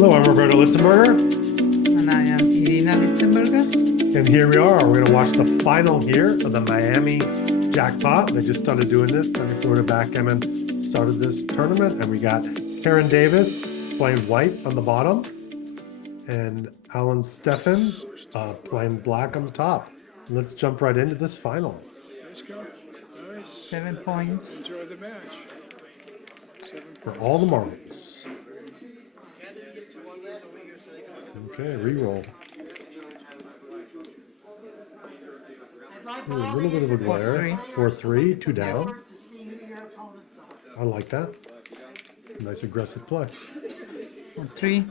Hello, I'm Roberto Litzenberger. And I am Irina Litzenberger. And here we are. We're going to watch the final here of the Miami Jackpot. They just started doing this. Florida Backgammon started this tournament. And we got Karen Davis playing white on the bottom. And Alan Steffen playing black on the top. Let's jump right into this final. 7 points. Enjoy the match. For all the marbles. Okay, re-roll. Ooh, a little bit of a glare. 4-3, 2 down. I like that. Nice aggressive play. 3,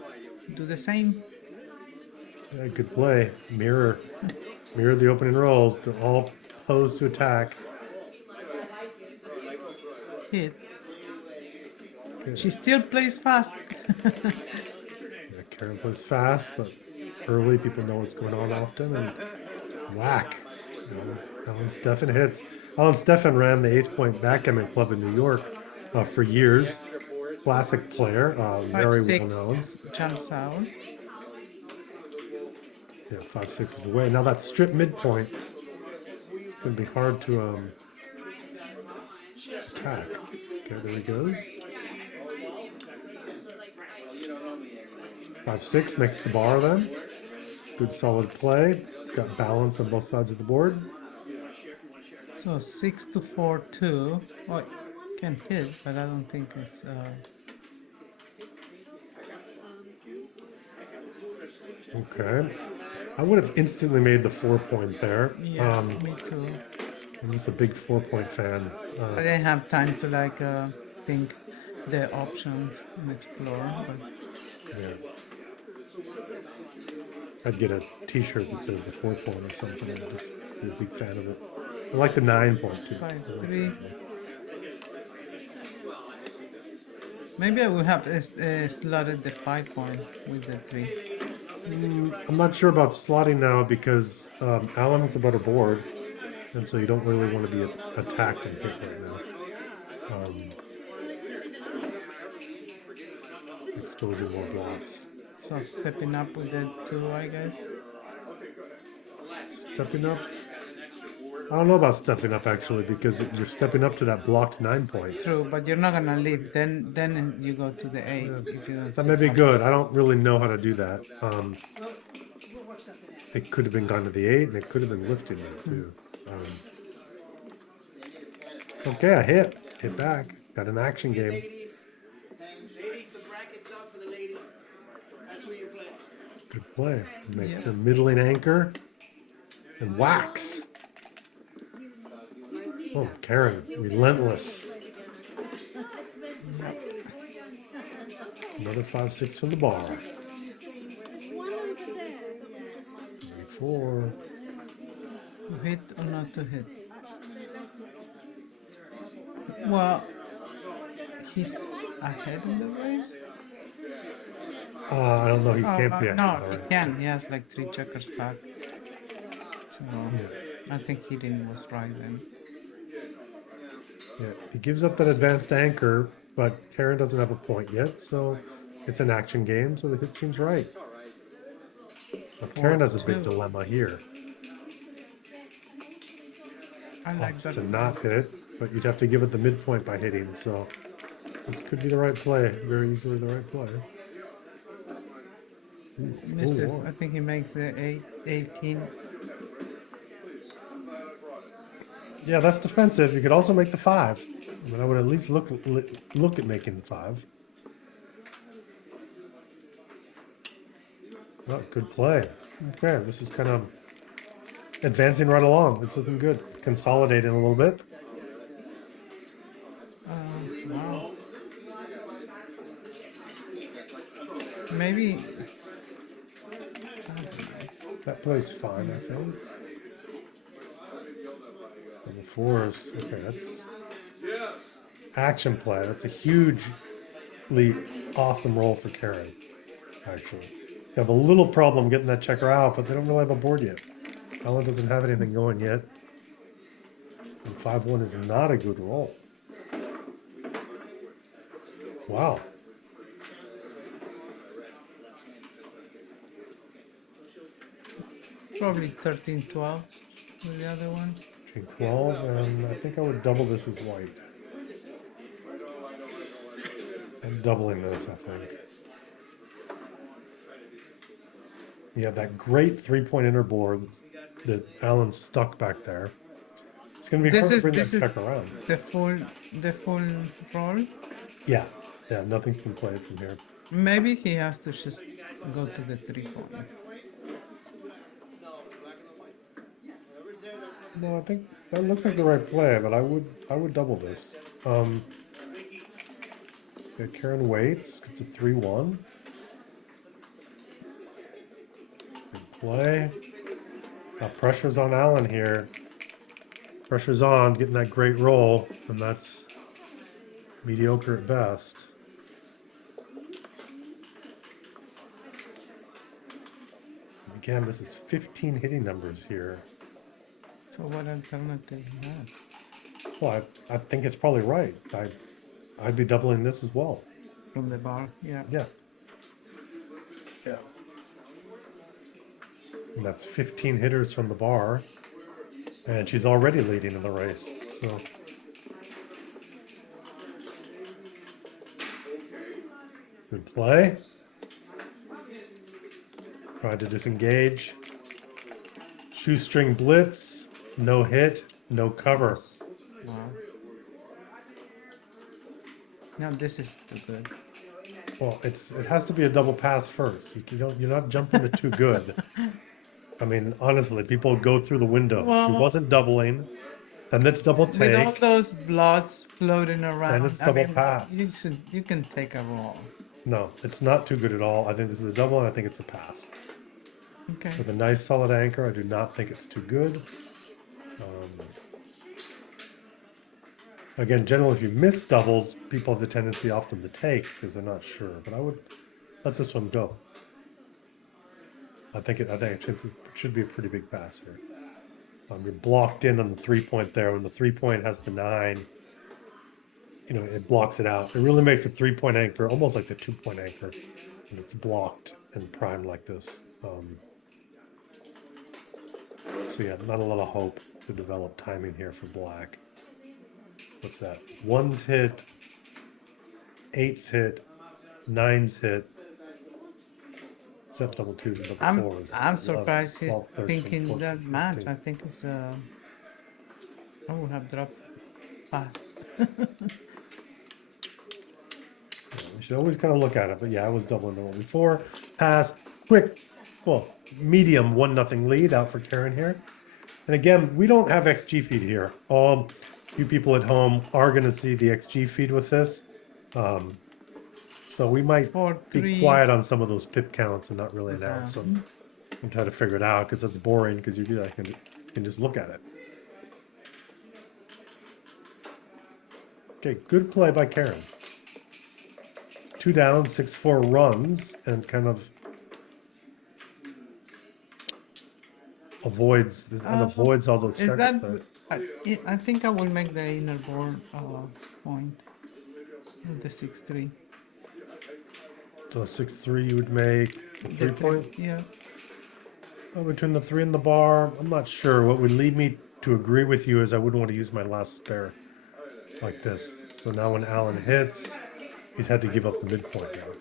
do the same. Yeah, good play. Mirror the opening rolls. They're all posed to attack. Hit. She still plays fast. Yeah, Karen plays fast, but early people know what's going on often, and whack. Alan Steffen hits. Alan Steffen ran the Ace Point Backgammon Club in New York for years. Classic player, very well known. Jumps out. Yeah, 5-6 is away. Now that strip midpoint, it's going to be hard to attack. Okay, there he goes. 5-6 makes the bar then. Good solid play. It's got balance on both sides of the board. So 6 to 4, 2. Oh, it can hit, but I don't think it's. Okay. I would have instantly made the 4-point there. Yeah, me too. I'm just a big 4-point fan. I didn't have time to think the options and explore. But Yeah. I'd get a t-shirt that says the 4-point or something. I'd just be a big fan of it. I like the 9-point too. 5-3. Maybe I would have slotted the 5 point with the 3. I'm not sure about slotting now because Alan is about a board, and so you don't really want to be attacked and hit right now. Exposing more blocks. So stepping up with the 2, I guess. Stepping up? I don't know about stepping up actually, because you're stepping up to that blocked 9-point. True, but you're not gonna leave. Then you go to the 8. If you don't That may be good. I don't really know how to do that. It could have been gone to the 8, and it could have been lifting there too. Okay, I hit back. Got an action game. Ladies, the brackets up for the ladies. That's who you play. Good play. Makes a middling anchor and whacks. Oh, Karen, relentless. Another 5-6 from the bar. 4. To hit or not to hit. Well, he's ahead in the race. I don't know. He can't be ahead. No, he can. He has like 3 checkers back. So I think hitting was right then. Yeah, he gives up that advanced anchor, but Karen doesn't have a point yet, so it's an action game, so the hit seems right. But Karen has a big dilemma here. I like that. To not hit, but you'd have to give it the midpoint by hitting, so this could be the right play, very easily the right play. Misses. I think he makes the 18. Yeah, that's defensive. You could also make the 5, but I would at least look at making the 5. Oh, good play. Okay, this is kind of advancing right along. It's looking good. Consolidating a little bit. Wow. Maybe. That play's fine, I think. And the 4s. Okay, that's action play. That's a hugely awesome roll for Karen, actually. They have a little problem getting that checker out, but they don't really have a board yet. Alan doesn't have anything going yet. And 5-1 is not a good roll. Wow. Probably 13, 12 with the other one. King 12, and I think I would double this with white. I'm doubling this, I think. You have that great 3-point inner board that Alan's stuck back there. It's going to be hard to bring that back around. the full roll. Yeah, nothing's been played from here. Maybe he has to just go to the 3-point. No, I think that looks like the right play, but I would double this. Okay, Karen waits. It's a 3-1. Good play. Now pressure's on Alan here. Pressure's on, getting that great roll, and that's mediocre at best. And again, this is 15 hitting numbers here. So what alternative you have? Well, I think it's probably right. I'd be doubling this as well. From the bar, yeah. Yeah. And that's 15 hitters from the bar. And she's already leading in the race. So good play. Tried to disengage. Shoestring blitz. No hit. No cover. Wow. Now this is too good. Well, it has to be a double pass first. You're not jumping to too good. I mean, honestly, people go through the window. Well, she wasn't doubling, and it's double With all take. those bloods floating around, And it's double pass. You can take a roll. No, it's not too good at all. I think this is a double, and I think it's a pass. Okay. With a nice solid anchor, I do not think it's too good. Again, generally, if you miss doubles, people have the tendency often to take because they're not sure. But I would let this one go. I think it should be a pretty big pass here. You're blocked in on the 3-point there. When the 3-point has the 9, it blocks it out. It really makes a 3-point anchor almost like the 2-point anchor, and it's blocked and primed like this. So yeah, not a lot of hope to develop timing here for black. What's that? 1's hit, 8's hit, 9's hit. Except double 2s and double 4s. I'm surprised he's 12, 13, thinking 14, that match. 15. I think it's I would have dropped fast. We should always kind of look at it, but yeah, I was doubling the one before. Pass, quick, medium 1-0 lead out for Karen here. And again, we don't have XG feed here. All you people at home are going to see the XG feed with this. So we might be quiet on some of those pip counts and not really announce them. And try to figure it out because that's boring because you can just look at it. Okay, good play by Karen. 2 down, 6-4 runs, and kind of avoids all those Is targets that, there. I think I will make the inner board point with the 6-3. So 6-3 you would make a 3-point? Yeah. Oh, between the 3 and the bar, I'm not sure. What would lead me to agree with you is I wouldn't want to use my last spare like this. So now when Alan hits, he's had to give up the midpoint now.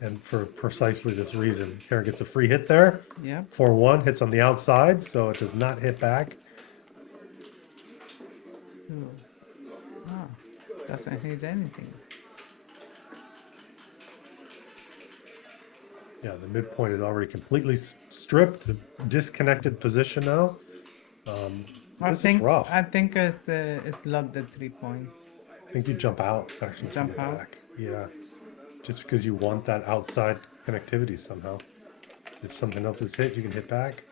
And for precisely this reason, Karen gets a free hit there. Yeah. 4-1 hits on the outside, so it does not hit back. Doesn't hit anything. Yeah, the midpoint is already completely stripped, disconnected position now. This is rough. I think it's not the 3-point. I think you jump out, actually. Jump out? Back. Yeah, just because you want that outside connectivity somehow. If something else is hit, you can hit back.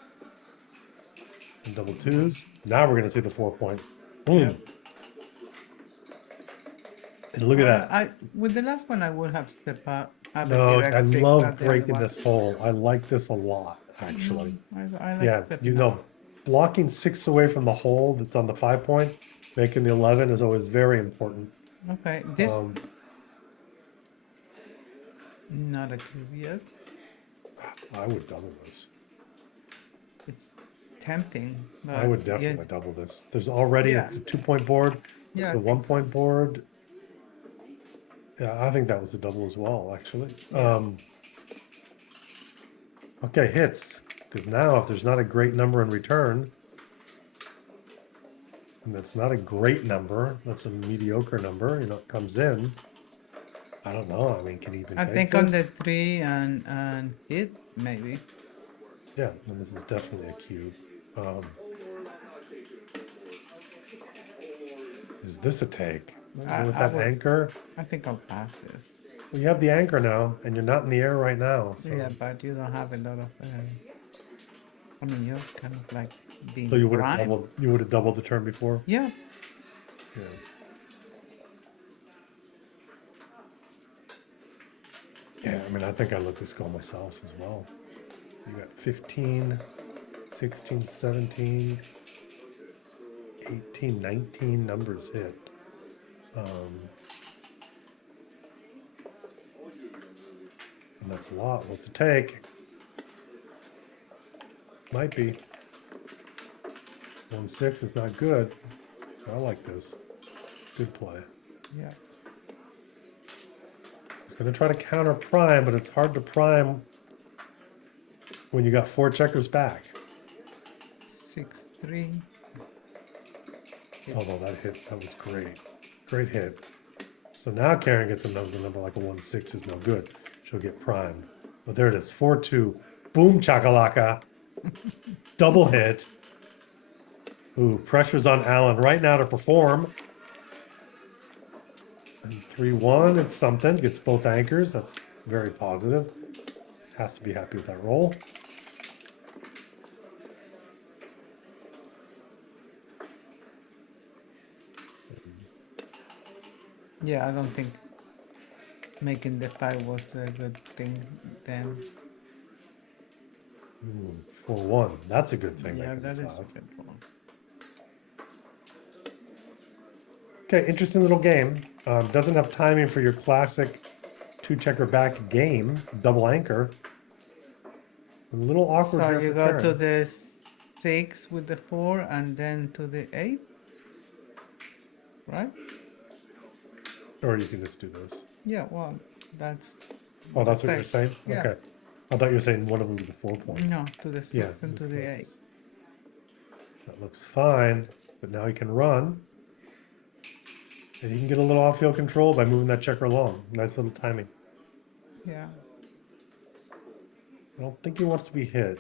And double 2s. Now we're going to see the 4-point. Boom. Yeah. And look at that. With the last one, I would have stepped out. No, I love breaking this hole. I like this a lot, actually. I like Yeah, stepping out. blocking 6 away from the hole that's on the 5-point, making the 11 is always very important. Okay, this not a clue yet. I would double this. tempting. But I would definitely double this. There's already, Yeah. it's a 2-point board. Yeah, It's I a think 1-point board. Yeah, I think that was a double as well, actually. Yeah. Okay, hits. Because now if there's not a great number in return, and that's not a great number, that's a mediocre number, you know, it comes in. I don't know. I mean, can he even I take think this? on the 3 and hit, maybe. Yeah, and this is definitely a cube. Is this a take? With I that would- anchor? I think I'll pass this. Well, you have the anchor now, and you're not in the air right now. So, Yeah, but you don't have a lot of. I mean, you're kind of like being. so you would have primed. doubled the turn before? Yeah. Yeah. Yeah, I mean, I think I let this go myself as well. You got 15, 16, 17, 18, 19 numbers hit. And that's a lot. What's it take? Might be. 1-6 is not good. I like this. Good play. Yeah. He's going to try to counter prime, but it's hard to prime when you got 4 checkers back. 6-3. Although that hit, that was great. Great hit. So now Karen gets another number like a 1-6 is no good. She'll get primed. But there it is, 4-2. Boom chakalaka. Double hit. Ooh, pressure's on Alan right now to perform. And 3-1, it's something. Gets both anchors. That's very positive. Has to be happy with that roll. Yeah, I don't think making the 5 was a good thing then. 4-1. That's a good thing. Yeah, making that the is a five. good one. Okay, interesting little game. Doesn't have timing for your classic 2-checker back game, double anchor. A little awkward So here you for go to Karen. the 6 with the 4 and then to the 8, right? Or you can just do this. Yeah, well, that's Oh, that's what you're Right. saying? Yeah. Okay. I thought you were saying one of them was a 4-point. no to the 6 Yeah, and to this the 8. looks- That looks fine, but now he can run. And he can get a little off-field control by moving that checker along. Nice little timing. Yeah. I don't think he wants to be hit.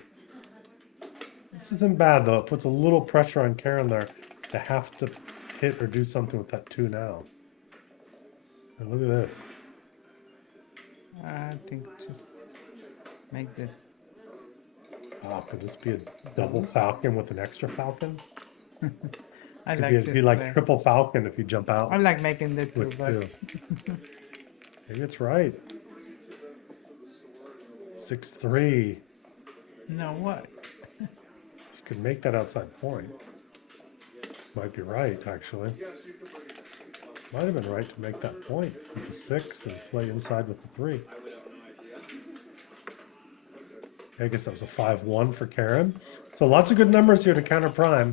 This isn't bad, though. It puts a little pressure on Karen there to have to hit or do something with that 2 now. And look at this. I think just make this. Oh, could this be a double falcon with an extra falcon? I Could like be, this. be like play. triple falcon if you jump out I like making the 2, with but 2. Maybe it's right. 6-3. no, what? You could make that outside point. Might be right, actually. Might have been right to make that point. It's a 6 and play inside with the 3. I guess that was a 5-1 for Karen. So lots of good numbers here to counter prime.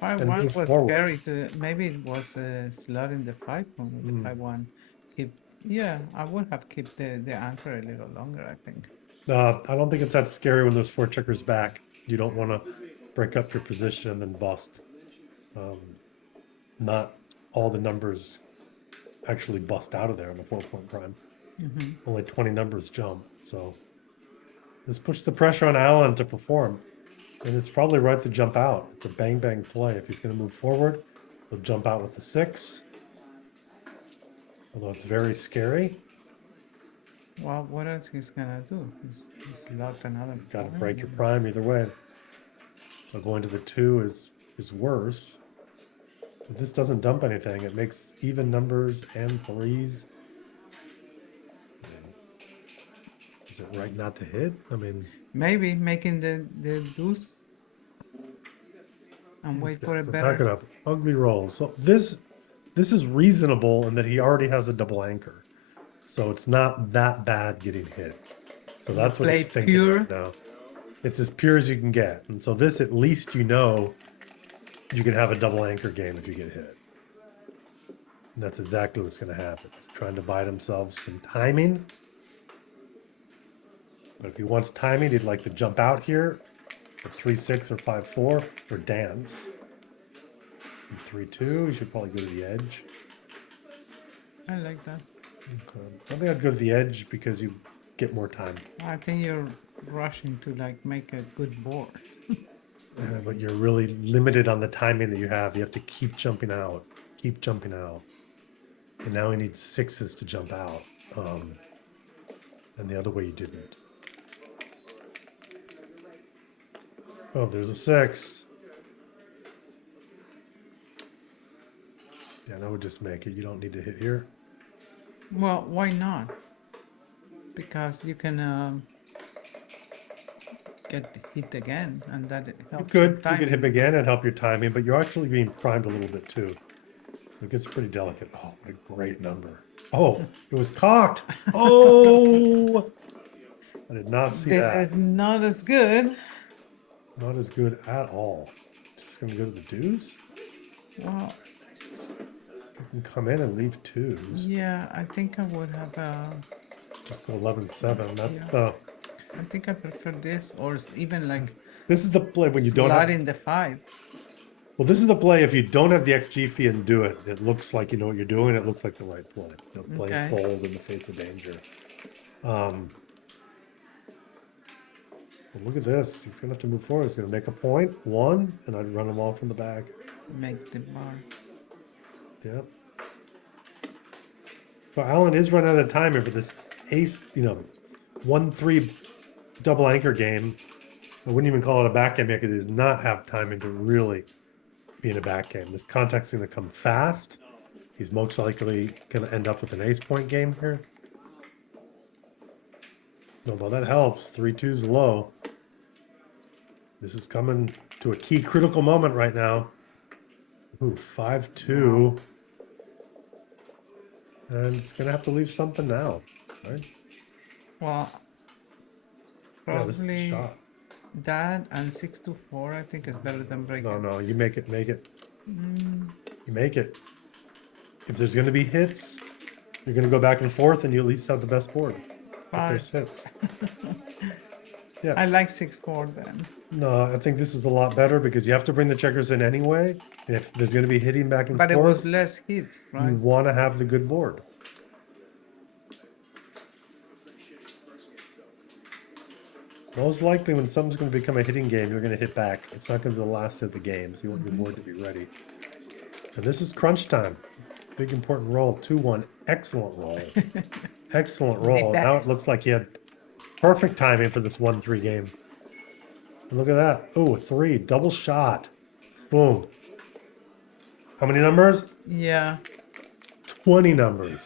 5-1 move was forward. scary to. Maybe it was a slot in the 5-1 with the 5-1. Keep. Yeah, I would have kept the anchor a little longer, I think. I don't think it's that scary when there's 4 checkers back. You don't want to break up your position and then bust. Not all the numbers actually bust out of there on the 4-point prime. Only 20 numbers jump. So this puts the pressure on Alan to perform. And it's probably right to jump out. It's a bang bang play. If he's going to move forward, he'll jump out with the 6. Although it's very scary. Well, what else he's gonna do? He's locked another. Got to point. break your prime either way. So going to the 2 is worse. But this doesn't dump anything. It makes even numbers and 3s. Is it right not to hit? I mean, Maybe making the deuce and wait for a so back it better. up. Ugly roll. So this is reasonable in that he already has a double anchor. So it's not that bad getting hit. So that's what Played he's thinking pure. right now. It's as pure as you can get. And so this, at least you know you can have a double anchor game if you get hit. And that's exactly what's going to happen. He's trying to buy themselves some timing. But if he wants timing, he'd like to jump out here at 3-6 or 5-4 or dance. 3-2, you should probably go to the edge. I like that. Okay. I think I'd go to the edge because you get more time. I think you're rushing to like make a good board. But you're really limited on the timing that you have. You have to keep jumping out. Keep jumping out. And now he needs 6s to jump out. And the other way you didn't. Oh, there's a 6. Yeah, that would just make it. You don't need to hit here. Well, why not? Because you can get hit again, and that helps. You could hit again and help your timing, but you're actually being primed a little bit too. So it gets pretty delicate. Oh, what a great number. Oh, it was cocked. Oh, I did not see that. This is not as good. Not as good at all. Just gonna go to the deuce. Well, You can come in and leave 2s. yeah, I think I would have. Just go 11-7. That's Yeah. the. I think I prefer this, or even like This is the play when you don't slot have. in the 5. Well, this is the play if you don't have the XG fee and do it. It looks like you know what you're doing. It looks like the right play. You know, play Okay. it bold in the face of danger. But look at this. He's gonna have to move forward. He's gonna make a point. 1, and I'd run him off from the back. Make the bar. Yep. So Alan is running out of timing for this ace, 1-3 double anchor game. I wouldn't even call it a back game because it does not have timing to really be in a back game. This contact's going to come fast. He's most likely going to end up with an ace point game here. Although that helps. 3-2's low. This is coming to a key critical moment right now. Ooh, 5-2. And it's going to have to leave something now, right? Well, Yeah, this is a probably shot. that and 6-4. I think is better than breaking. No, you make it. You make it. If there's going to be hits, you're going to go back and forth, and you at least have the best board. If there's hits. Yeah. I like 6-4 then. No, I think this is a lot better because you have to bring the checkers in anyway. And if there's going to be hitting back and But forth, it was less hits, you right? want to have the good board. Most likely, when something's going to become a hitting game, you're going to hit back. It's not going to be the last of the game, so you want your board to be ready. And this is crunch time. Big important roll. 2-1. Excellent roll. Excellent roll. Now it looks like he had perfect timing for this 1-3 game. And look at that. Oh, 3. Double shot. Boom. How many numbers? Yeah. 20 numbers.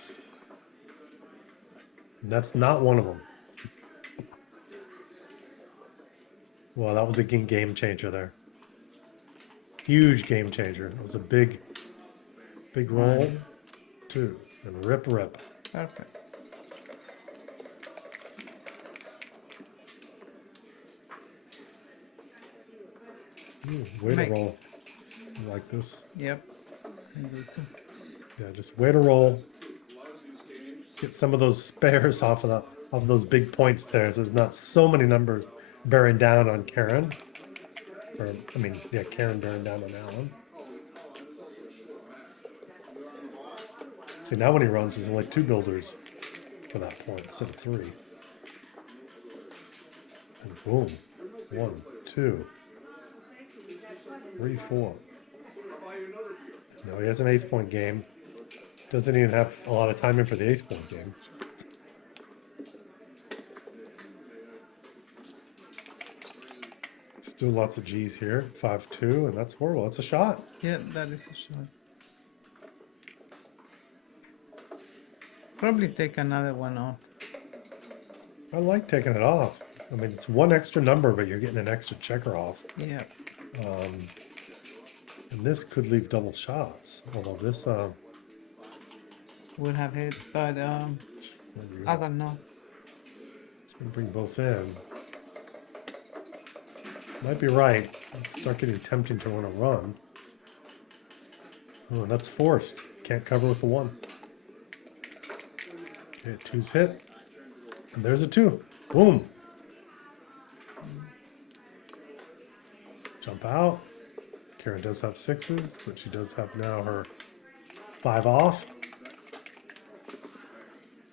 And that's not one of them. Well, that was a game changer there. Huge game changer. It was a big roll. 2. And rip. Perfect. Ooh, way Make. to roll. You like this? Yep. I do too. Yeah, just way to roll. Get some of those spares off of those big points there. So there's not so many numbers bearing down on Karen. Karen bearing down on Alan. See, now when he runs, there's only 2 builders for that point instead of 3. And boom. 1, 2, 3, 4. No, he has an ace point game. Doesn't even have a lot of timing for the ace point game. Still lots of G's here. 5-2, and that's horrible. That's a shot. Yeah, that is a shot. Probably take another one off. I like taking it off. I mean, it's 1 extra number, but you're getting an extra checker off. Yeah. And this could leave double shots. Although this, Would have hit, but I don't know. it's gonna bring both in. Might be right. It's start getting tempting to want to run. Oh, that's forced. Can't cover with the 1. Okay, 2's hit. And there's a 2. Boom. Jump out. Karen does have 6s, but she does have now her 5 off.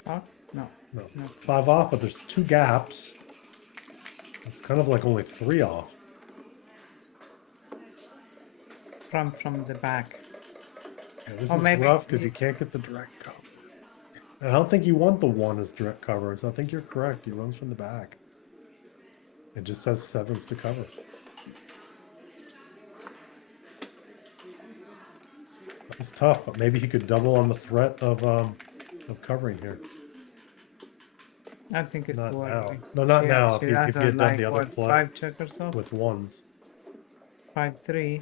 Oh, no. No, No. 5 off, but there's 2 gaps. It's kind of like only 3 off. From the back. Yeah, this Or is maybe rough because you can't get the direct cover. And I don't think you want the 1 as direct cover, so I think you're correct. He runs from the back. It just says 7s to cover. It's tough, but maybe he could double on the threat of covering here. I think it's Not too now. early. No, not Yeah, now. If she he has had done like, the other what, play 5 checkers off? with 1s. 5-3.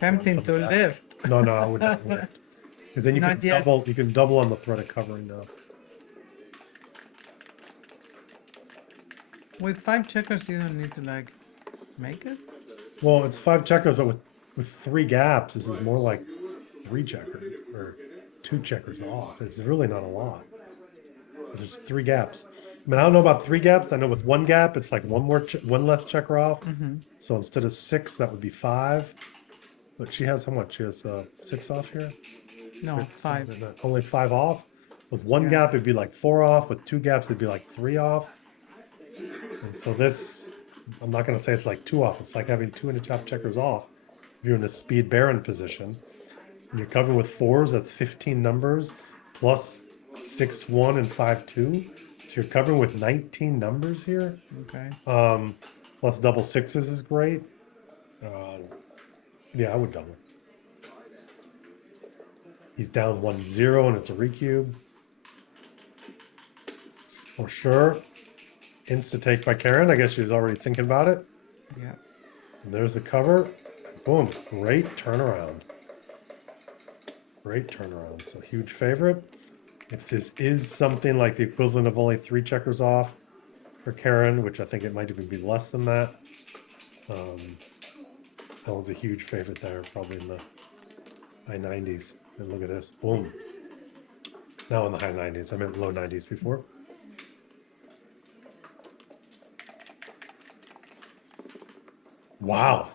Tempting to live. No, I would not. Because then you Not can yet. double. You can double on the threat of covering now. With 5 checkers, you don't need to like make it. Well, it's 5 checkers, but with 3 gaps, this is more like 3 checkers or 2 checkers off. It's really not a lot. There's 3 gaps. I mean, I don't know about 3 gaps. I know with 1 gap, it's like one less checker off. So instead of 6, that would be 5. But she has how much? She has 6 off here. No, 5. Only 5 off. With 1 Yeah. gap, it'd be like 4 off. With 2 gaps, it'd be like 3 off. And so this, I'm not going to say it's like 2 off. It's like having 2.5 checkers off. If you're in a speed baron position, and you're covering with 4s, that's 15 numbers, plus 6-1 and 5-2. So you're covering with 19 numbers here. Okay. Plus double 6s is great. Yeah, I would double. He's down 1-0 and it's a recube. For sure. Insta take by Karen. I guess she was already thinking about it. Yeah. And there's the cover. Boom. Great turnaround. Great turnaround. So huge favorite. If this is something like the equivalent of only 3 checkers off for Karen, which I think it might even be less than that. That one's a huge favorite there, probably in the high 90s. And look at this. Boom. Now in the high 90s. I meant low 90s before. Wow.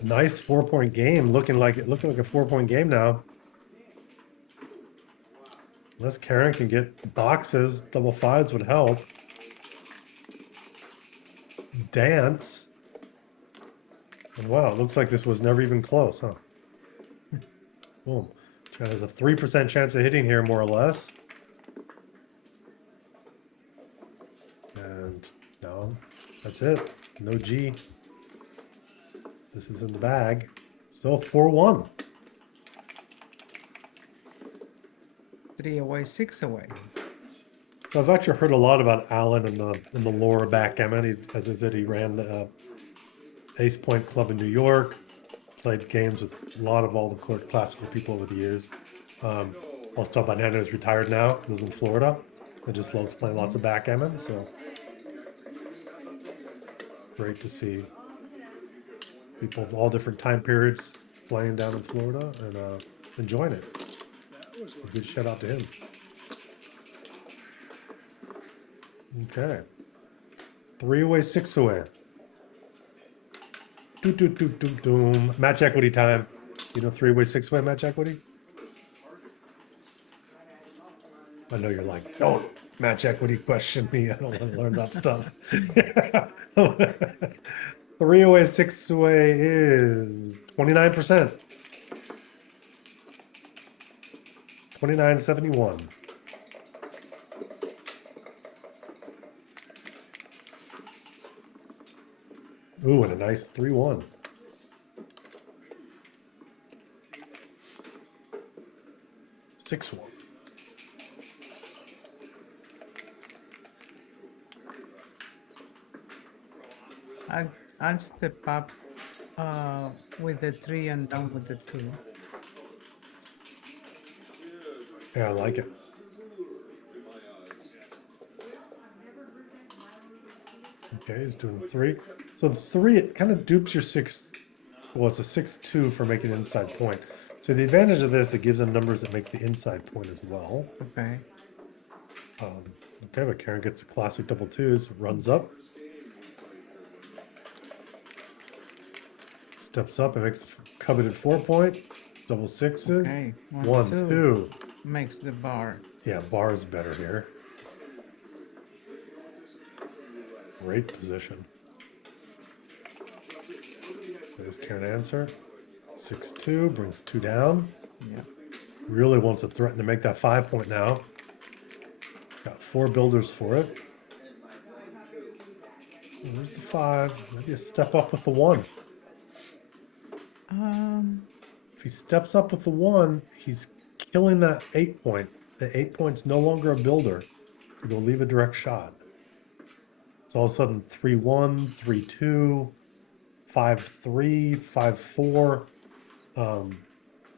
Nice 4-point game. Looking like a 4-point game now. Unless Karen can get boxes, double 5s would help. Dance. And wow, it looks like this was never even close, huh? Boom. There's a 3% chance of hitting here, more or less. And no, that's it. No G. This is in the bag. Still 4-1. 3 away, 6 away. So I've actually heard a lot about Alan in the lore of backgammon. As I said, he ran the Ace Point Club in New York. Played games with a lot of all the classical people over the years. Also talk about Nana is retired now. Lives in Florida. And just loves playing lots of backgammon. So great to see people of all different time periods playing down in Florida and enjoying it. A good shout out to him. Okay. 3 away, 6 away. Doom. Match equity time. You know 3 away, 6 away match equity? I know you're like, don't match equity question me. I don't want to learn that stuff. 3 away, 6 away is 29%. 29.71. Ooh, and a nice 3-1. Six one. I'll step up with the 3 and down with the 2. Yeah, I like it. Okay, he's doing 3. So the 3, it kind of dupes your 6. Well, it's a 6-2 for making an inside point. So the advantage of this, it gives them numbers that make the inside point as well. Okay. Okay, but Karen gets the classic double 2s, runs up. Steps up and makes the coveted 4-point. Double 6s. Okay. 1, 2. Makes the bar. Yeah, bar is better here. Great position. There's Karen answer. 6-2 brings 2 down. Yeah. Really wants to threaten to make that 5-point now. Got 4 builders for it. There's the 5. Maybe a step up with the 1. If he steps up with the 1, he's killing that 8-point. The 8-point's no longer a builder. He'll leave a direct shot. It's all of a sudden 3-1, 3-2, 5-3, 5-4,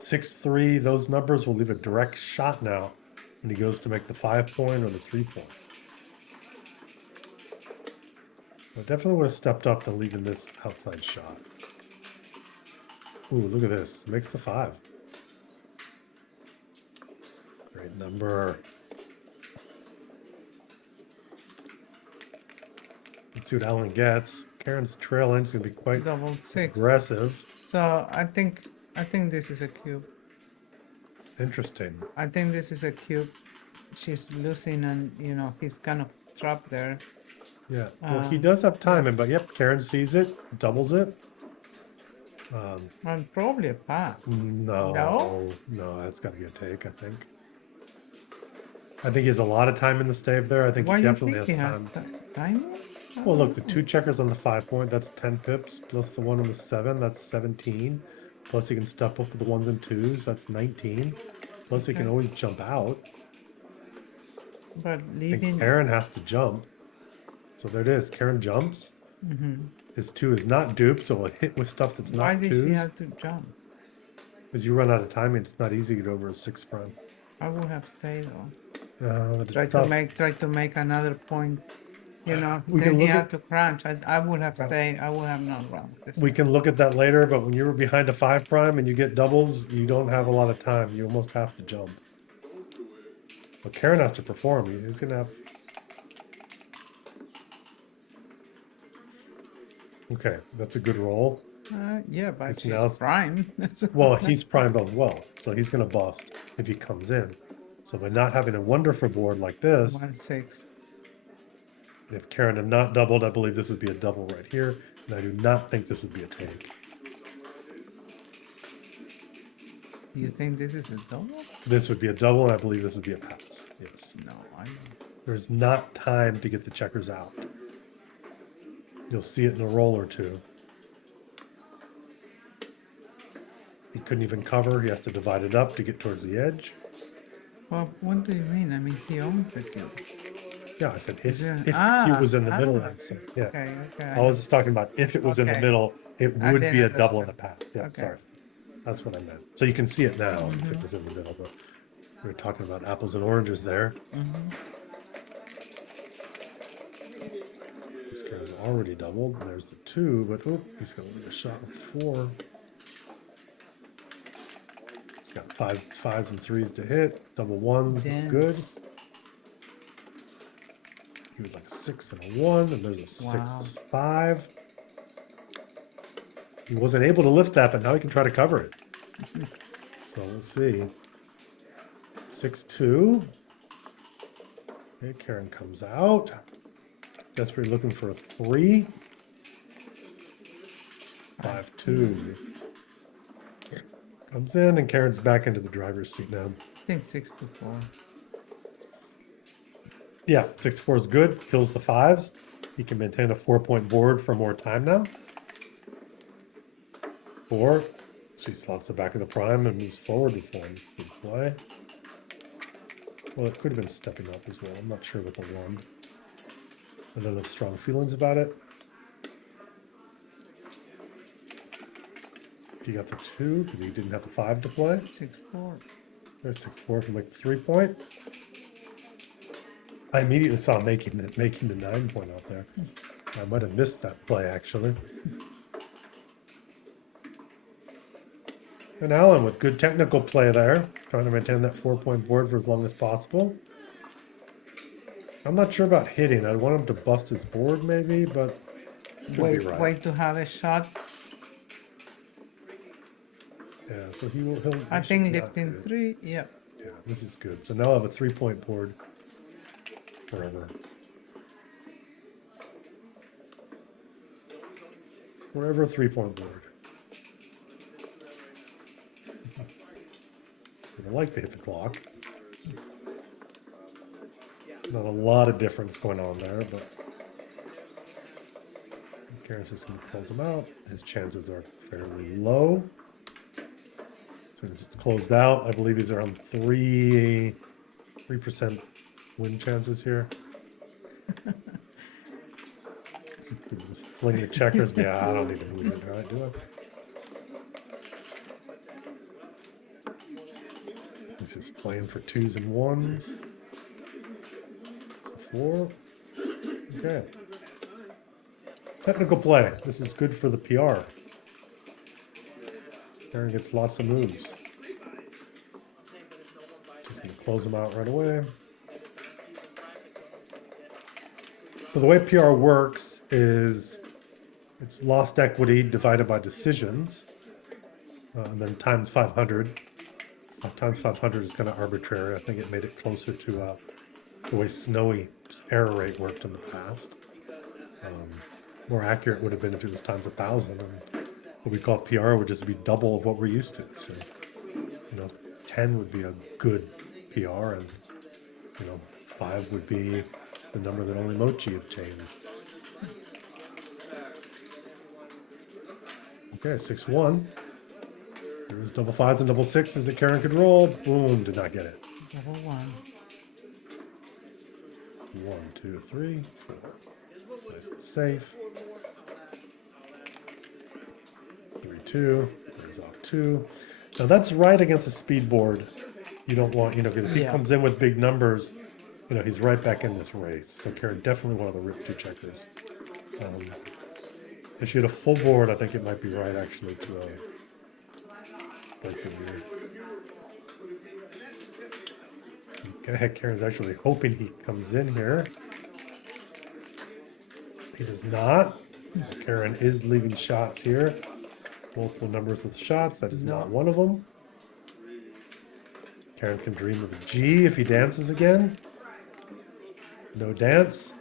6-3. Those numbers will leave a direct shot now when he goes to make the 5-point or the 3-point. I definitely would have stepped up than leaving this outside shot. Ooh, look at this. Makes the 5. Great number. Let's see what Alan gets. Karen's trailing. It's going to be quite Double 6. aggressive. So I think this is a cube. Interesting. I think this is a cube. She's losing, and he's kind of trapped there. Yeah. Well, he does have timing, but yep, Karen sees it, doubles it. And probably a pass. No, No? no, that's got to be a take, I think. I think he has a lot of time in the stave there. I think Why he do you definitely think he has has time. time? Well, look, the 2 checkers on the 5-point, that's 10 pips, plus the 1 on the 7, that's 17. Plus he can step up with the 1s and 2s, that's 19. Plus he can Okay. always jump out. But I think leaving. Karen has to jump. So there it is. Karen jumps. His 2 is not duped, so it'll hit with stuff that's Why not did she 2s. have to jump? Because you run out of time, and it's not easy to get over a 6 prime. I would have stayed though. It's Try tough. to make another point. We Then can he look had at- to crunch. I would have stayed. I would have not run. We can look at that later, but when you're behind a 5 prime and you get doubles, you don't have a lot of time. You almost have to jump. But Karen has to perform. He's going to have... Okay, that's a good roll. Yeah, but It's she's now- prime. Well, he's primed as well, so he's going to bust if he comes in. So by not having a wonderful board like this, 1-6. if Karen had not doubled, I believe this would be a double right here, and I do not think this would be a take. You think this is a double? This would be a double, and I believe this would be a pass. Yes. No, There's not time to get the checkers out. You'll see it in a roll or two. He couldn't even cover. He has to divide it up to get towards the edge. Well, what do you mean? I mean, he owns the cube. Yeah, I said if, Yeah. if he was in the middle. Ah. I said, yeah. Okay, okay. I was just talking about if it was in the Okay. middle, it I would be a didn't double in the understand. path. Yeah, Okay. sorry. That's what I meant. So you can see it now if it was in the middle. But we were talking about apples and oranges there. This guy's already doubled. There's the 2, but he's going to leave a shot with 4. Got 5s and 3s to hit. Double 1s, Dance. good. He was like a 6 and a 1, and there's a Wow. 6-5. He wasn't able to lift that, but now he can try to cover it. So we'll see. 6-2. Okay, Karen comes out. Desperately looking for a 3. 5-2. Comes in, and Karen's back into the driver's seat now. I think 6-4. Yeah, 6-4 is good. Kills the 5s. He can maintain a 4-point board for more time now. 4. She slots the back of the prime and moves forward with 1. Good play. Well, it could have been stepping up as well. I'm not sure with the 1. I don't have strong feelings about it. He got the 2 because he didn't have the 5 to play. 6-4. There's 6-4 from like the 3-point. I immediately saw him making the 9-point out there. I might have missed that play, actually. And Alan with good technical play there, trying to maintain that 4-point board for as long as possible. I'm not sure about hitting. I want him to bust his board maybe, but could be right. Wait to have a shot. Yeah, so he'll I should think not lifting do it. 3, yeah. Yeah, this is good. So now I have a 3-point board forever. Forever a 3-point board. I like to hit the clock. Not a lot of difference going on there, but Karen's just going to close him out. His chances are fairly low. As soon as it's closed out, I believe he's around 3% win chances here. Just fling the checkers. Yeah, I don't need to move it, right? Do I? He's just playing for 2s and 1s. So 4. Okay. Technical play. This is good for the PR. Karen gets lots of moves. Just gonna close them out right away. So the way PR works is it's lost equity divided by decisions, and then times 500. Times 500 is kind of arbitrary. I think it made it closer to the way Snowy's error rate worked in the past. More accurate would have been if it was times 1,000. And what we call PR would just be double of what we're used to. So, 10 would be a good PR, and 5 would be the number that only Mochi obtains. Okay, 6-1. Here's double 5s and double 6s that Karen could roll. Boom, did not get it. Double 1. 1, 2, 3, 4. Nice and safe. 3, 2. There's off 2. Now that's right against a speed board. You don't want, because if he comes in with big numbers, he's right back in this race. So Karen definitely wanted to rip 2 checkers. If she had a full board, I think it might be right actually to break the mirror. Okay, Karen's actually hoping he comes in here. He does not. Karen is leaving shots here. Multiple numbers with shots. That is not one of them. Karen can dream of a G if he dances again. No dance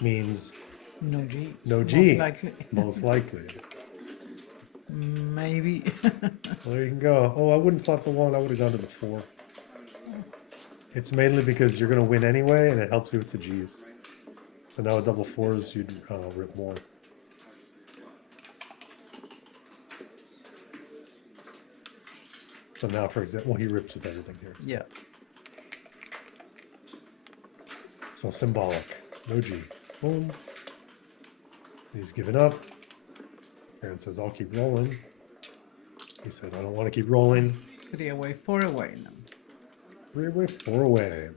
means no G. No G. Most likely. Most likely. Maybe. Well, there you can go. Oh, I wouldn't slot for 1. I would have gone to the 4. It's mainly because you're going to win anyway, and it helps you with the G's. So now with double 4s, you'd rip more. So now, for example, he rips with everything here. Yeah. So symbolic. No G. Boom. He's given up. Aaron says, I'll keep rolling. He said, I don't want to keep rolling. 3 away, 4 away now. 3 away, 4 away.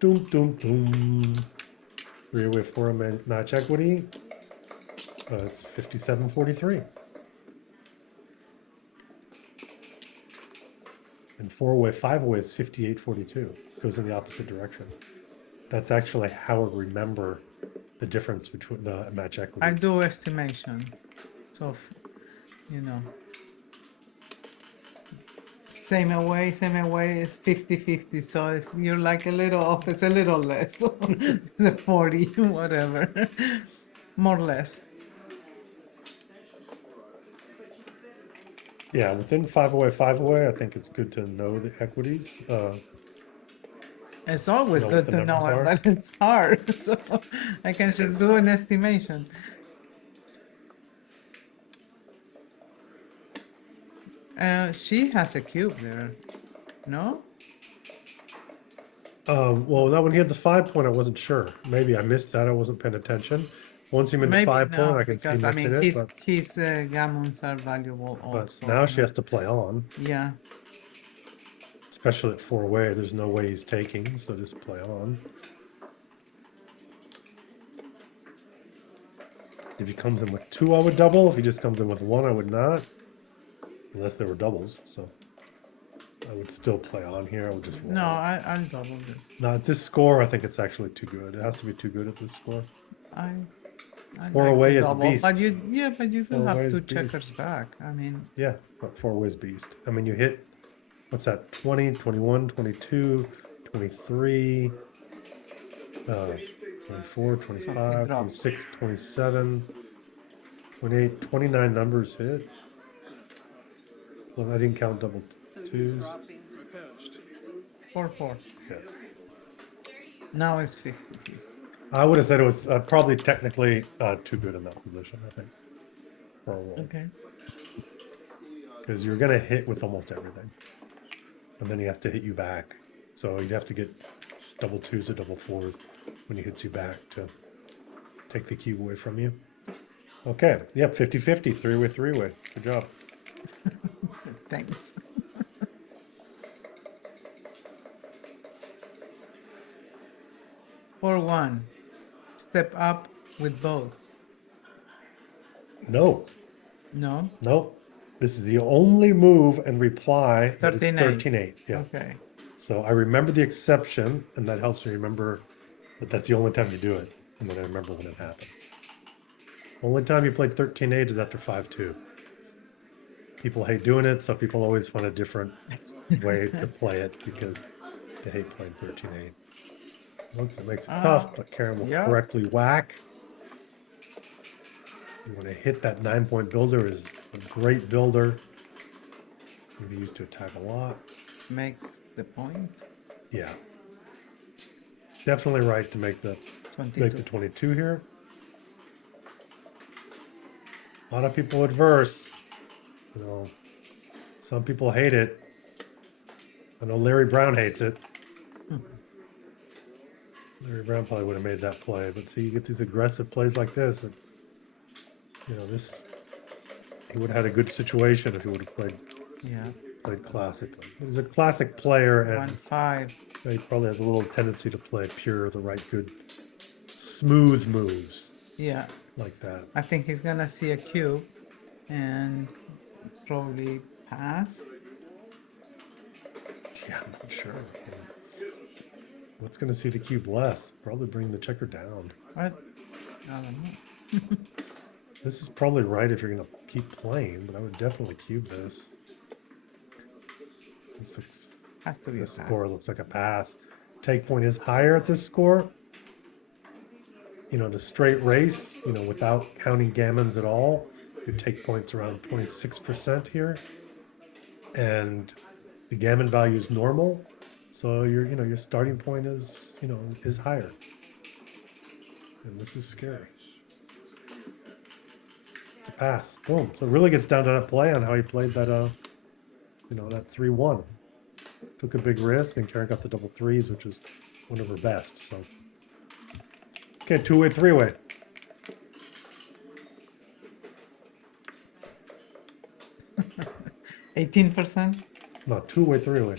Doom, doom, doom. 3 away, 4 away, match equity. It's 57.43. And 4 away, 5 away is 58.42. Goes in the opposite direction. That's actually how I remember the difference between the match equity. I do estimation. So, same away is 50-50. So if you're like a little off, it's a little less. It's a 40, whatever. More or less. Yeah, within 5 away, I think it's good to know the equities. It's always know good what the to know numbers are. it, but it's hard. So I can just do an estimation. She has a cube there, no? Well, now when he had the 5 point, I wasn't sure. Maybe I missed that. I wasn't paying attention. Once he made the 5 point, I can see because missing it. his gammons are valuable But also. now she has to play on, Yeah. especially at 4 away. There's no way he's taking, so just play on. If he comes in with 2, I would double. If he just comes in with 1, I would not. Unless they were doubles, so I would still play on here. I would just roll. No, I'll double this. Now at this score, I think it's actually too good. It has to be too good at this score. I 4 like away, to it's double, beast. but you but you do 4 away have is 2 beast. checkers back. I mean, Yeah, but 4 ways beast. I mean, you hit, what's that, 20, 21, 22, 23, 24, 25, drops. 26, 27, 28, 29 numbers hit. Well, I didn't count double So you're twos. dropping. 4-4. Yeah. Now it's 50. I would have said it was probably technically too good in that position, I think, for a roll. Okay. Because you're going to hit with almost everything. And then he has to hit you back. So you'd have to get double 2s or double 4s when he hits you back to take the cube away from you. Okay. Yep, 50-50, 3-way, 3-way. Good job. Thanks. 4-1. Step up with both. No. No? Nope. This is the only move and reply that is 13-8. 13-8. Yeah. Okay. So I remember the exception, and that helps me remember that that's the only time you do it. And then I remember when it happened. Only time you played 13-8 is after 5-2. People hate doing it, so people always find a different way to play it because they hate playing 13-8. Once it makes it tough, but Karen will correctly whack. You want to hit that 9-point builder is a great builder. Can be used to attack a lot. Make the point. Yeah. Definitely right to make the 22. 22 here. A lot of people adverse. You know, some people hate it. I know Larry Brown hates it. Larry Brown probably would have made that play, but see, you get these aggressive plays like this, and you know, this he would have had a good situation if he would have played classically. He's a classic player, and 1-5. he probably has a little tendency to play pure, the right, good, smooth moves Yeah. like that. I think he's gonna see a cube and probably pass. Yeah, I'm not sure. What's going to see the cube less? Probably bring the checker down. What? I don't know. This is probably right if you're going to keep playing, but I would definitely cube this. Has to be a This pass. score looks like a pass. Take point is higher at this score. You know, in a straight race, you know, without counting gammons at all, your take point's around 26% here. And the gammon value is normal. So your, you know, your starting point is, you know, is higher. And this is scary. It's a pass. Boom. So it really gets down to that play on how he played that, you know, that 3-1. Took a big risk, and Karen got the double 3s, which was one of her best. So, okay, 2-way, 3-way. $18%? No, 2-way, 3-way.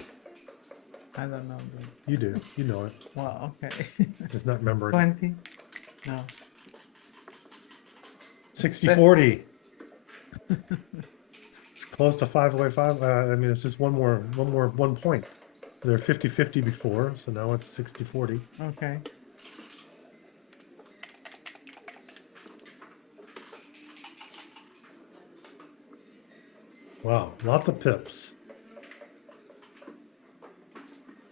I don't know. You do. You know it. Wow, okay. Just not remember it. 20? No. 60-40. It's close to 5-way, 5. I mean, it's just one point. They're 50-50 before, so now it's 60-40. Okay. Wow, lots of pips.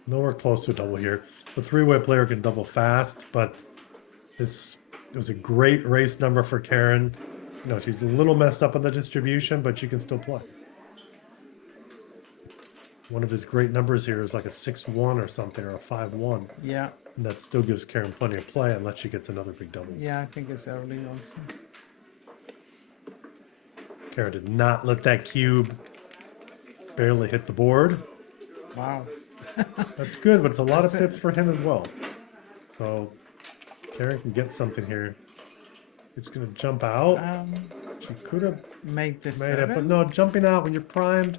Nowhere close to a double here. The 3-way player can double fast, but it was a great race number for Karen. You know, she's a little messed up on the distribution, but she can still play. One of his great numbers here is like a 6-1 or something, or a 5-1. Yeah. And that still gives Karen plenty of play unless she gets another big double. Yeah, I think it's early also. Karen did not let that cube barely hit the board. Wow. That's good, but it's a lot of That's it. pips for him as well. So Karen can get something here. It's going to jump out. She could have Make the made it, but 7. no, jumping out when you're primed.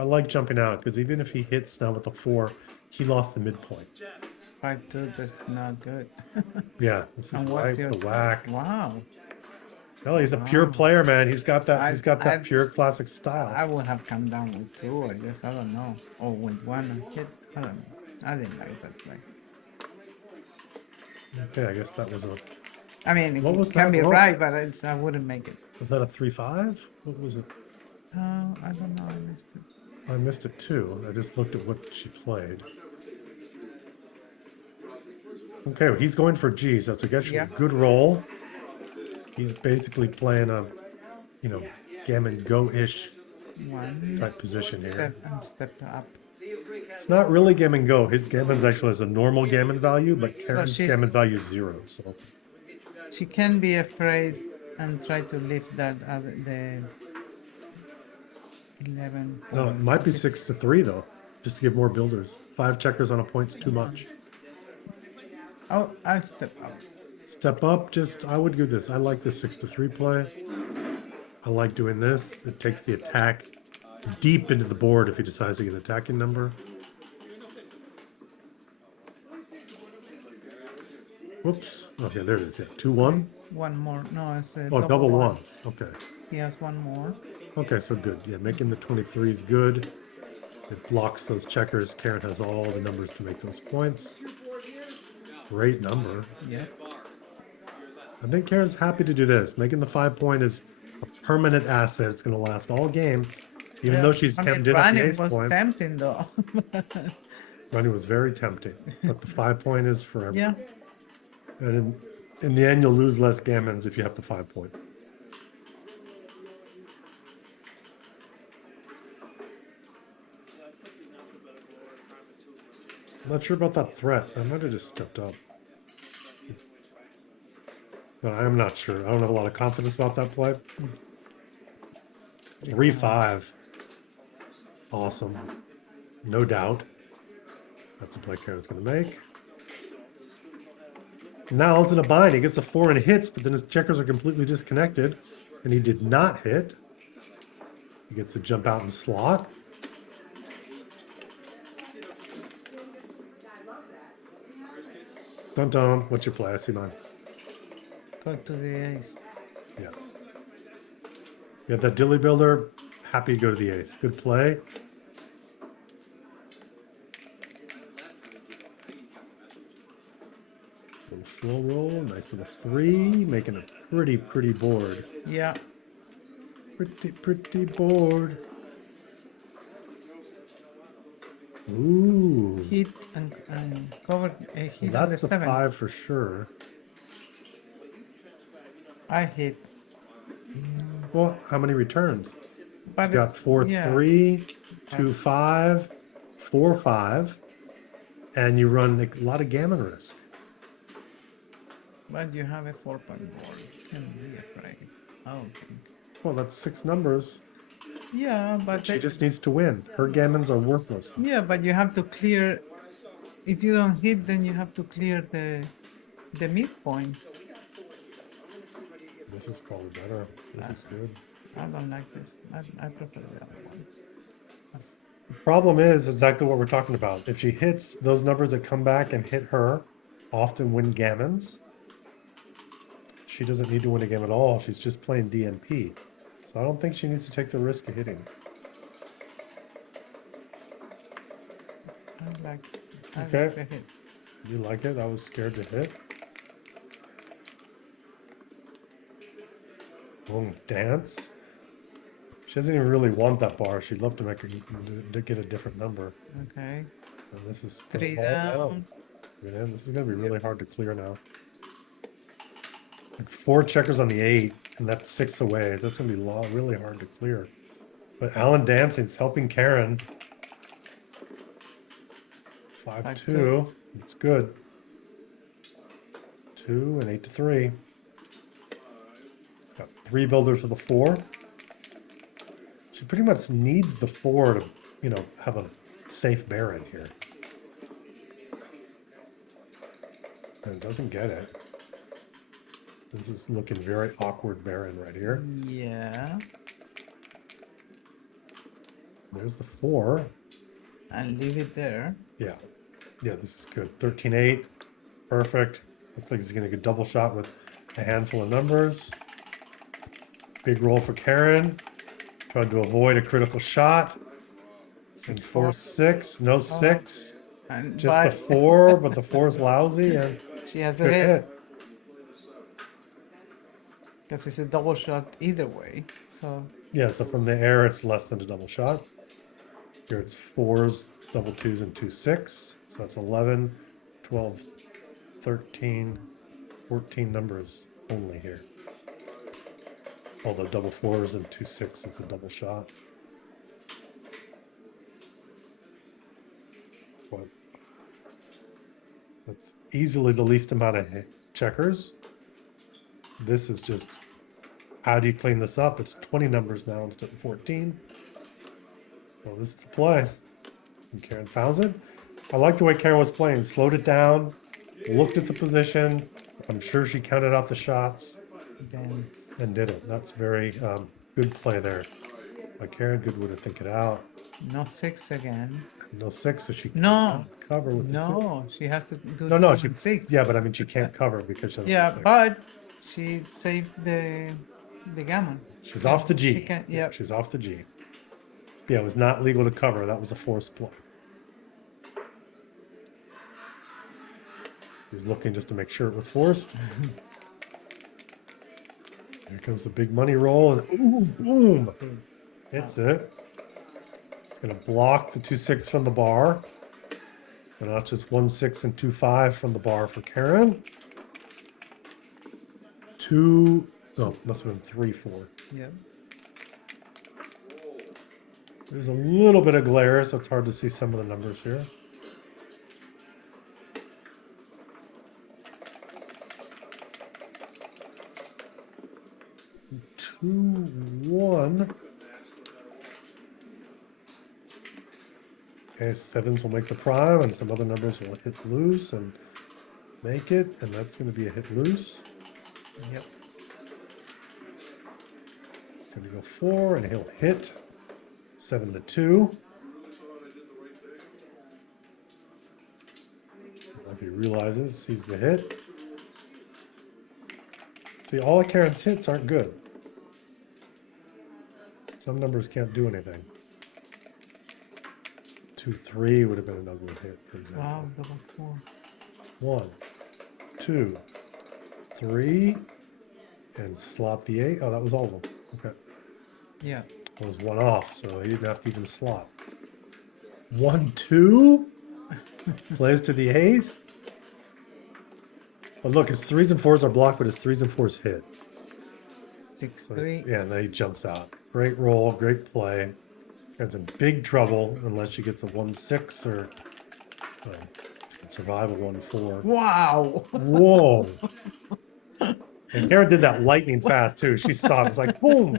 I like jumping out because even if he hits now with the 4, he lost the midpoint. 5-2, that's not good. Yeah, this is And what right, feels- the whack. Wow. Well, he's a pure player, man. He's got that. He's got that I- pure classic style. I would have come down with 2, I guess. I don't know. Or with 1 and hit. I don't know. I didn't like that play. Okay, I guess that was a. I mean, What was it can that? be What? right, but I wouldn't make it. Was that a 3-5? What was it? I don't know. I missed it. I missed it too. I just looked at what she played. Okay, well, he's going for G's. That's a Yeah. good roll. He's basically playing a, you know, gammon go-ish 1 type position here. step and step up. It's not really gammon go. His gammon's actually has a normal gammon value, but Karen's she- gammon value is 0. So She can be afraid and try to lift that the 11. no, it might be 6-3 though, just to give more builders. 5 checkers on a point's too much. Oh, I'll step up. Step up, just I would do this. I like this 6-3 play. I like doing this. It takes the attack deep into the board if he decides to get an attacking number. Whoops. Okay, there it is. Yeah, 2-1. 1 more. No, it's a Oh, double one. ones. Okay. He has 1 more. Okay, so good. Yeah, making the 23 is good. It blocks those checkers. Karen has all the numbers to make those points. Great number. Yeah. I think Karen's happy to do this. Making the 5 point is a permanent asset. It's going to last all game. Even though she's hemmed in at the ace was point. tempting though. Running was very tempting. But the 5 point is forever. Yeah. And in the end, you'll lose less gammons if you have the 5 point. I'm not sure about that threat. I might have just stepped up. But I'm not sure. I don't have a lot of confidence about that play. 3-5. Awesome. No doubt. That's a play Karen's going to make. Now it's in a bind. He gets a 4 and hits, but then his checkers are completely disconnected. And he did not hit. He gets to jump out in the slot. Dun dun. What's your play? I see mine. Go to the ace. Yeah. You have that dilly builder. Happy to go to the ace. Good play. Little slow roll. Nice little 3. Making a pretty board. Yeah. Pretty board. Ooh. Hit and cover a hit on That's the the 7. 5 for sure. I hit. Well, how many returns? But You got 4-3, yeah. 2-5, 4-5, and you run a lot of gammon risk. But you have a 4-point board. You can't be afraid. I don't think. Well, that's 6 numbers. Yeah, but She just needs to win. Her gammons are worthless. yeah, but you have to clear. If you don't hit, then you have to clear the midpoint. This is probably better. This is good. I don't like this. I prefer the other one. The problem is exactly what we're talking about. If she hits those numbers that come back and hit her, often win gammons. She doesn't need to win a game at all. She's just playing DMP. So I don't think she needs to take the risk of hitting. I like Okay. the hit. You like it? I was scared to hit. Boom, dance. She doesn't even really want that bar. She'd love to make her to get a different number. Okay. And this is 3 all down. Man, this is gonna be really hard to clear now. Like 4 checkers on the 8, and that's 6 away. That's gonna be really hard to clear. But Alan Dancing's helping Karen. 5-2. It's good. 2 and 8-3. Got 3 builders for the 4. She pretty much needs the 4 to, you know, have a safe Baron here. And doesn't get it. This is looking very awkward Baron right here. Yeah. There's the 4. And leave it there. Yeah. Yeah, this is good. 13-8. Perfect. Looks like he's going to get a double shot with a handful of numbers. Big roll for Karen. Tried to avoid a critical shot. And 4-6, no 6. And Just the 4, but the 4 is lousy and she has a good hit hit. because it's a double shot either way. So Yeah, so from the air, it's less than a double shot. Here it's 4s, double 2s, and 2-6. So that's 11, 12, 13, 14 numbers only here. Although double 4s and 2-6 is a double shot. But that's easily the least amount of checkers. This is just, how do you clean this up? It's 20 numbers now instead of 14. So this is the play. And Karen found it. I like the way Karen was playing. Slowed it down, looked at the position. I'm sure she counted out the shots then and did it. That's very good play there by Karen. Good way to think it out. no 6 again. No 6, so she No. can't cover with the No, she has to do No, 2 she and 6. Yeah, but I mean she can't cover because she doesn't Yeah, have six. but she saved the gammon. She's off the She G. can, yeah. She's off the G. Yeah, it was not legal to cover. That was a forced play. He was looking just to make sure it was forced. Here comes the big money roll, and ooh, boom! Hits it. It's going to block the 2-6 from the bar. So now it's just 1-6 and 2-5 from the bar for Karen. 2, no, must have been 3-4. Yeah. There's a little bit of glare, so it's hard to see some of the numbers here. Two, 1. Okay, 7s will make the prime, and some other numbers will hit loose and make it, and that's going to be a hit loose. Yep. It's going to go 4, and he'll hit 7-2. If he realizes, sees the hit. See, all of Karen's hits aren't good. Some numbers can't do anything. 2-3 would have been an ugly hit, for example. Wow, double 4. 1, 2, 3, and slot the 8. Oh, that was all of them. Okay. Yeah. It was 1 off, so he didn't have to even slot. 1-2 plays to the ace. But look, his 3s and 4s are blocked, but his 3s and 4s hit. 6-3. Yeah, and then he jumps out. Great roll, great play. Karen's in big trouble unless she gets a 1-6 or survive a 1-4. Wow. Whoa. And Karen did that lightning fast too. She saw it. It was like boom.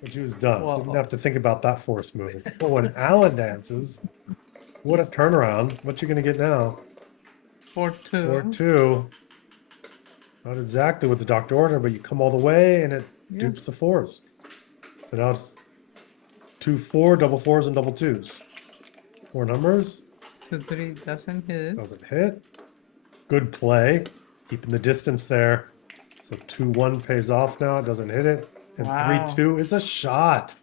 And she was done. Whoa. Didn't have to think about that force move. But when Alan dances, what a turnaround. What you gonna get now? 4-2. 4-2. Not exactly what the doctor ordered, but you come all the way and it dupes the 4s. So now it's 2-4, double 4s, and double 2s. 4 numbers. 2-3 doesn't hit. Doesn't hit. Good play. Keeping the distance there. So 2-1 pays off now. It doesn't hit it. And Wow. 3-2 is a shot.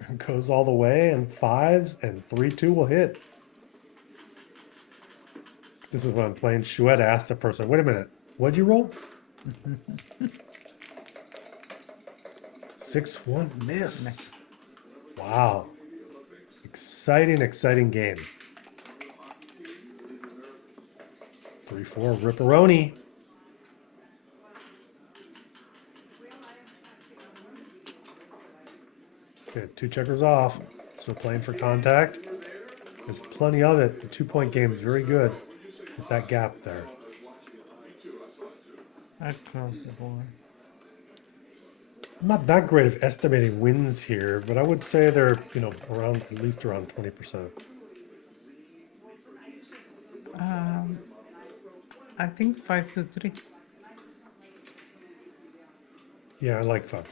It goes all the way, and 5s, and 3-2 will hit. This is when I'm playing Chouette. Ask the person, wait a minute, what'd you roll? 6-1 miss. Wow. Exciting, exciting game. 3-4 Ripperoni. Okay, 2 checkers off. So playing for contact. There's plenty of it. The 2-point game is very good with that gap there. Across the board. I'm not that great of estimating wins here, but I would say they're, around, at least around 20%. I think 5-3. Yeah, I like 5-3.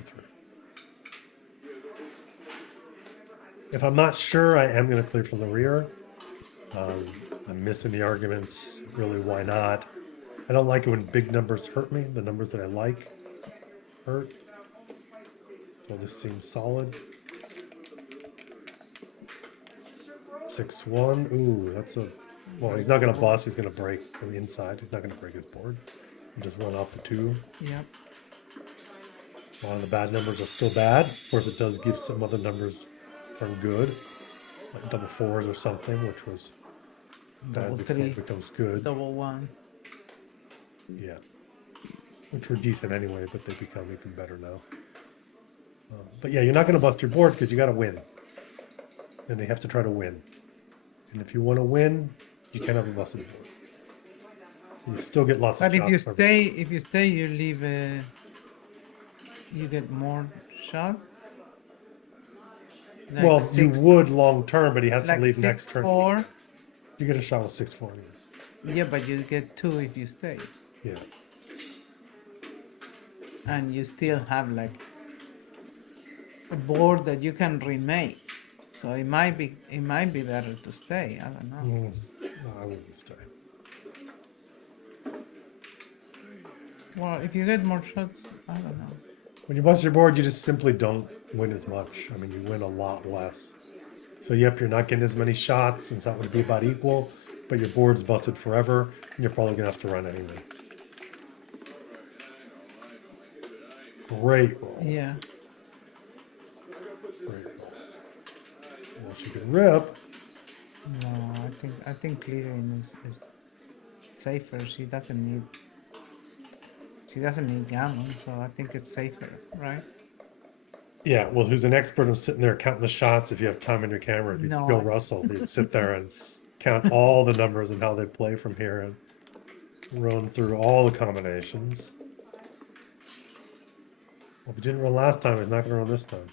If I'm not sure, I am going to clear from the rear. I'm missing the arguments. Really, why not? I don't like it when big numbers hurt me. The numbers that I like hurt. So this seems solid. 6-1. Ooh, that's a. Well, he's not gonna bust. He's gonna break from the inside. He's not gonna break his board. He'll just run off the 2. Yep. A lot of the bad numbers are still bad. Of course, it does give some other numbers are good, like double 4s or something, which was bad Double before 3. it becomes good. Double 1. Yeah, which were decent anyway, but they become even better now. But yeah, you're not going to bust your board because you got to win, and you have to try to win. And if you want to win, you can't have a busted board. So you still get lots of But shots. if you stay, you leave. You get more shots. Like Well, six, you would long term, but he has like to leave next 6, turn. 4. You get a shot with 6-4. Yeah, but you get 2 if you stay, Yeah. and you still have like a board that you can remake. So it might be better to stay. I don't know. No, I wouldn't stay. Well, if you get more shots, I don't know. When you bust your board, you just simply don't win as much. I mean, you win a lot less. So, yep, you're not getting as many shots, and it's not going to be about equal, but your board's busted forever, and you're probably going to have to run anyway. Great roll. Yeah. Great roll. Once you can rip, No, I think clearing is safer. She doesn't need gammon, so I think it's safer, right? yeah, well, who's an expert in sitting there counting the shots if you have time on your camera? If you No, Bill I- Russell, he'd sit there and count all the numbers and how they play from here and run through all the combinations. Well, if he didn't run last time, he's not going to run this time.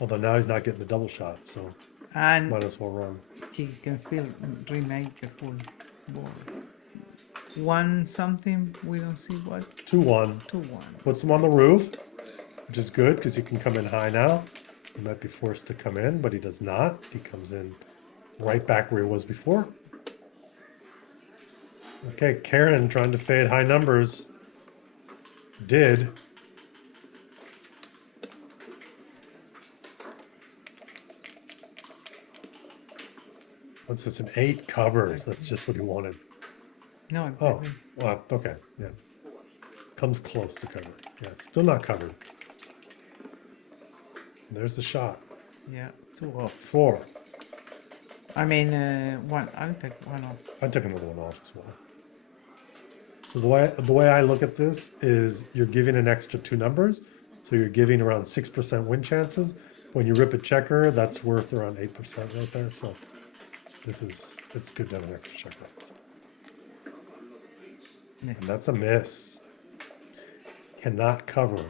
Although now he's not getting the double shot, so And might as well run. he can still remake a full board. 1 something, we don't see what. 2-1. 2-1. Puts him on the roof, which is good because he can come in high now. He might be forced to come in, but he does not. He comes in right back where he was before. Okay, Karen trying to fade high numbers. Did. What's this? An 8 covers. That's just what he wanted. No, Oh, well, okay, yeah. Comes close to cover. Yeah, still not covered. There's the shot. yeah, 2 off. 4. I mean, 1. I'll take 1 off. I took another one off as well. So the way I look at this is you're giving an extra 2 numbers, so you're giving around 6% win chances. When you rip a checker, that's worth around 8% right there. So it's good to have an extra checker. Yeah. And that's a miss. Cannot cover.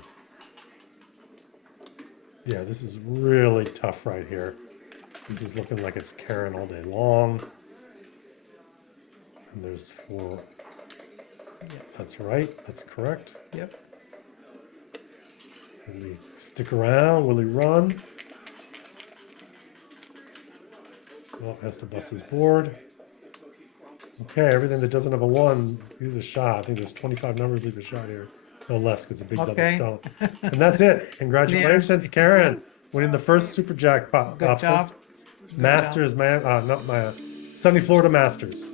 Yeah, this is really tough right here. This is looking like it's Karen all day long. And there's 4. Yeah. That's right. That's correct. Yep. Will he stick around? Will he run? Well, has to bust his board. Okay, everything that doesn't have a 1, leave a shot. I think there's 25 numbers, leave a shot here. No less, because it's a big Okay. double shot. And that's it. Congratulations, Karen, winning the first Super Jackpot. Good job. Masters, not my Sunny Florida Masters.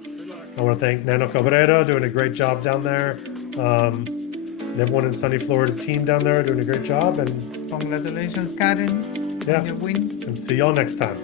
I want to thank Nano Cabrera, doing a great job down there. And everyone in Sunny Florida team down there doing a great job. And Congratulations, Karen. Yeah. On your win. see y'all next time.